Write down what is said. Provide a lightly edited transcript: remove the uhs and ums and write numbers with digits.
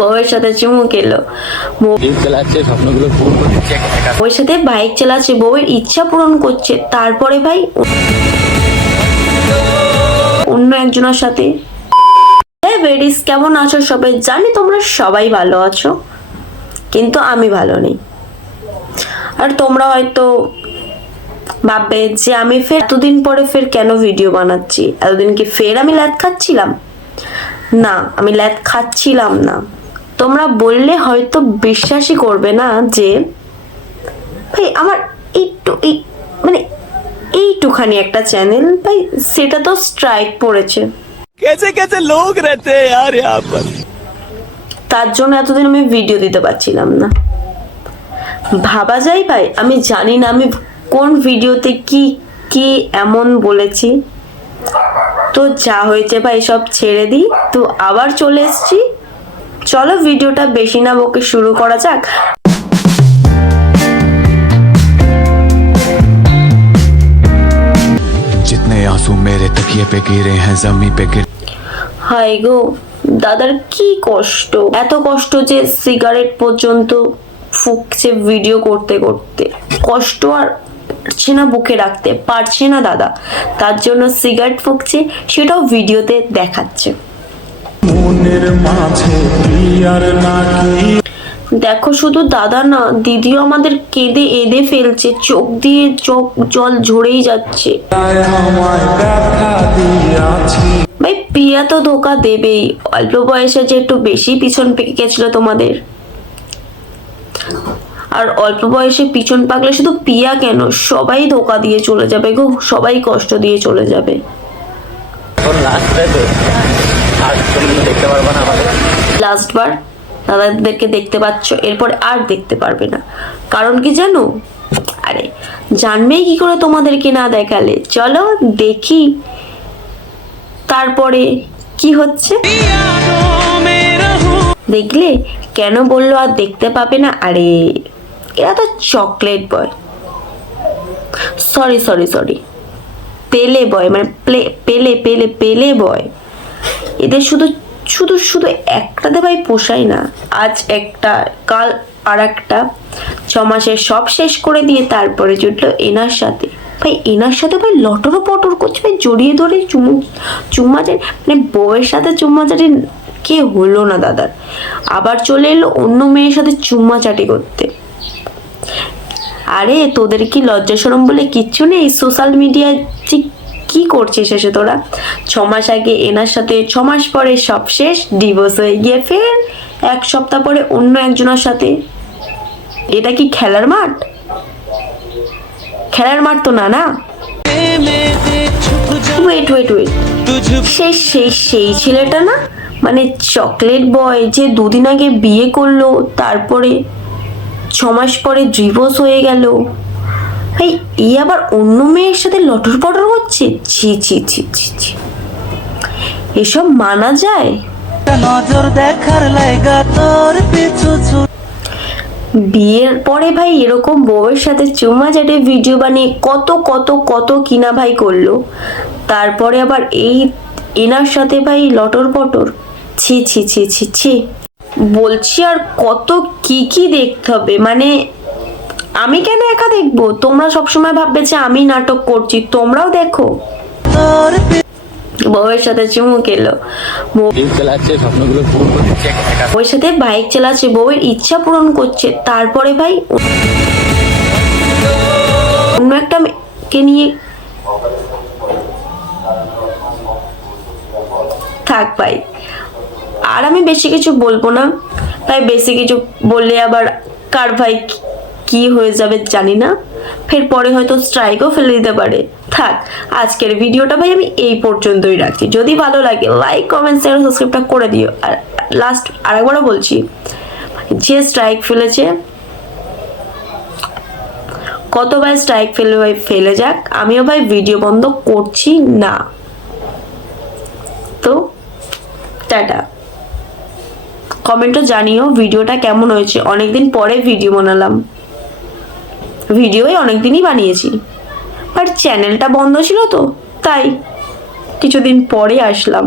বউয়ের সাথে চুমু খেলো, বউয়ের সাথে বাইক চালাচ্ছে, বউয়ের ইচ্ছা পূরণ করছে, তারপরে ভাই অন্য একজনের সাথে। বেডিস, কেমন আছো সবাই? জানি তোমরা সবাই ভালো আছো, কিন্তু আমি ভালো নেই। আর তোমরা হয়তো ভাববে যে আমি ফের এতদিন পরে ফের কেন ভিডিও বানাচ্ছি। এতদিন কি ফের আমি ল্যাদ খাচ্ছিলাম? না, আমি ল্যাদ খাচ্ছিলাম না। তোমরা বললে হয়তো বিশ্বাসই করবে না যে ভাই আমার মানে এইটুখানি একটা চ্যানেল ভাই, সেটা তো স্ট্রাইক পড়েছে। कैसे कैसे लोग रहते हैं यार यहाँ पर। তার জন্য এতদিন আমি ভিডিও দিতে পারছিলাম না। ভাবা যায় ভাই, আমি জানি না আমি কোন ভিডিওতে কি কি এমন বলেছি। তো যা হয়েছে ভাই সব ছেড়ে দিই, তো আবার চলে এসেছি। চলো ভিডিওটা বেশি না বকে শুরু করা যাক। जितने आंसू मेरे तकिए पे गिरे हैं जमी पे गिर। হাই গো, দাদার কি কষ্ট, এত কষ্ট যে সিগারেট পর্যন্ত ফুঁকছে ভিডিও করতে করতে। কষ্ট আর পারছে না, বুকে রাখতে পারছে না দাদা, তার জন্য সিগারেট ফুঁকছে, সেটাও ভিডিওতে দেখাচ্ছে। দেখো শুধু দাদা না, দিদিও আমাদের কেঁদে এঁদে ফেলছে, চোখ দিয়ে চোখ জল ঝরেই যাচ্ছে। ভাই পিয়া তো ধোকা দেবেই, অল্প বয়সে যে একটু বেশি পিছন পেকে গেছিল তোমাদের। আর অল্প বয়সে পিছন পাকলে শুধু পিয়া কেন, সবাই ধোকা দিয়ে চলে যাবে গো, সবাই কষ্ট দিয়ে চলে যাবে। লাস্টবার দাদাদেরকে দেখতে পাচ্ছ, এরপরে আর দেখতে পারবে না। কারণ কি জানো? আরে জানবেই কি করে তোমাদেরকে না দেখালে? চলো দেখি তারপরে কি হচ্ছে। দেখলে কেন বললো আর দেখতে পাবে না? আরে এরা তো chocolate boy, sorry sorry sorry পেলে বয়, মানে পেলে পেলে পেলে বয়। এদের শুধু শুধু শুধু একটাতে ভাই পোষায় না। আজ একটা, কাল আর একটা, 6 মাসে সব শেষ করে দিয়ে তারপরে জুটলো এনার সাথে। ভাই এনার সাথে ভাই লটরো পটর করছে, ভাই জড়িয়ে ধরে চুম্মাচারি, মানে বউয়ের সাথে চুম্মাচারি কে হলো না দাদার। আবার চলে এলো অন্য মেয়ের সাথে চুম্মাচাটি করতে। আরে তোদের কি লজ্জা শরম বলে কিচ্ছু নেই? সোশ্যাল মিডিয়ায় কি করছিস এসে তোরা? 6 মাস আগে এনার সাথে, 6 মাস পরে সব শেষ, ডিভোর্স হয়ে গিয়ে ফের 1 সপ্তাহ পরে অন্য একজনের সাথে। এটা কি খেলার মাঠ? খেলার মাঠ তো না, না। ওয়েট ওয়েট ওয়েট, সেই ছেলেটা না, মানে চকলেট বয় যে 2 দিন আগে বিয়ে করলো, তারপরে 6 মাস পরে ডিভোর্স হয়ে গেল। ভাই এই আবার অন্য মেয়ের সাথে লটর পটর করছে? ছি ছি ছি ছি ছি, এসব মানা যায়? নজর দেখার লাগা তোর পিছু। বিয়ের পরে ভাই এরকম বউয়ের সাথে চুম্মা চাটে ভিডিও বানিয়ে কত কত কত কিনা ভাই করলো, তারপরে আবার এই এনার সাথে ভাই লটর পটর। ছি ছি ছি ছি ছি, বলছি আর কত কি দেখতে হবে। মানে আমি কেন একা দেখবো? তোমরা সবসময় ভাববে যে আমি নাটক করছি, তোমরাও দেখো। বউয়ের সাথে চুমু খেলো, বউয়ের সাথে বাইক চালাচ্ছে, বউয়ের ইচ্ছা পূরণ করছে, তারপরে ভাই অন্য একটা মেয়েকে নিয়ে। থাক ভাই, আর আমি বেশি কিছু বলবো না ভাই। বেশি কিছু বললে আবার কার ভাই কি হয়ে যাবে জানি না, ফের পরে হয়তো স্ট্রাইকও ফেলে দিতে পারে। থাক, আজকের ভিডিওটা ভাই আমি এই পর্যন্তই রাখছি। যদি ভালো লাগে লাইক কমেন্ট শেয়ার সাবস্ক্রাইবটা করে দিও। আর লাস্ট আরেকবারও বলছি, যে স্ট্রাইক ফেলেছে, কত ভাই স্ট্রাইক ফেলে ভাই ফেলে যাক, আমিও ভাই ভিডিও বন্ধ করছি না। তো টাটা, কমেন্টে জানিও ভিডিওটা কেমন হয়েছে। অনেকদিন পরে ভিডিও বানালাম, ভিডিওই অনেকদিনই বানিয়েছি, বাট চ্যানেলটা বন্ধ ছিল তো তাই কিছুদিন পরে আসলাম।